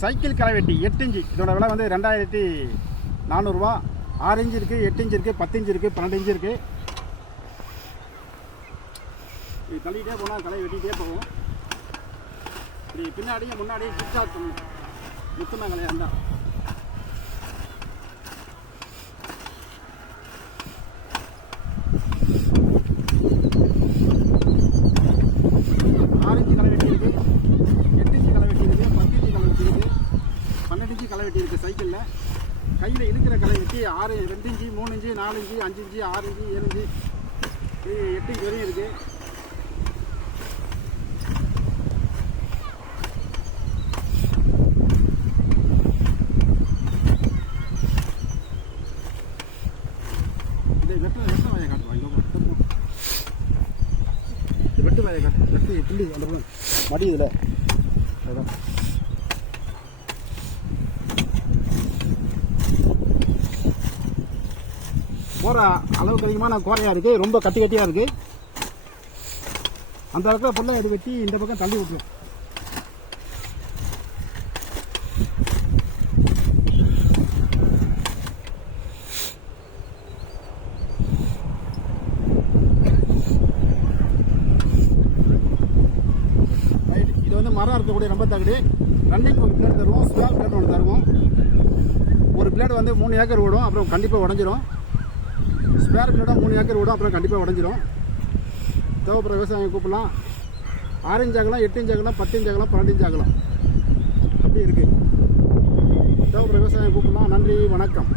Cycle களைவெட்டி 8 inch இதோட விலை வந்து 2400 ரூபா. 6 இன்ச்சு இருக்குது, 8 இன்ச்சு இருக்குது, 10 இன்ச்சு இருக்குது, 12 இன்ச்சு இருக்குது. இது தள்ளிகிட்டே போனால் களை வெட்டிகிட்டே போகும். இப்படி பின்னாடியும் முன்னாடியும் டிக்டாக் பண்ணணும். முத்துனா கலையாக இருந்தால் சைக்கிளில் கையில் இருக்கிற களை வெட்டி 6 2 inch 3 inch 4 inch 5 inch 6 inch 7 inch 8 inch வரையும் இருக்குது. இதை வெட்ட வாயை காட்டுவாங்க. வெட்டு வாயை காட்டு வெட்டி கிண்டி அந்த மடி இதில் அதுதான் போகிற அளவுக்கு அதிகமான கோரையாக இருக்குது. ரொம்ப கட்டி கட்டியாக இருக்குது. அந்த இடத்துல ஃபுல்லாக இது வெட்டி இந்த பக்கம் தள்ளி விட்டுரும். இது வந்து மரம் இருக்கக்கூடிய ரொம்ப தகுடு. ரன்னிங் ஒரு பிளேட் தருவோம், ஸ்பேர் பிளேட் ஒன்று தருவோம். ஒரு பிளேட் வந்து 3 ஏக்கர் விடும், அப்புறம் கண்டிப்பாக உடஞ்சிரும். ஸ்பேர் பிளேட்டாக 3 ஏக்கர் விடும், அப்புறம் கண்டிப்பாக உடஞ்சிரும். தேவைப்படுற விவசாயம் கூப்பிடலாம். 6 இன்ச் ஆகலாம், 8 இன்ச் ஆகலாம், 10 இன்ச் ஆகலாம், 12 இன்ச் ஆகலாம். அப்படி இருக்குது. தேவைப்படுற விவசாயம் கூப்பிடலாம். நன்றி, வணக்கம்.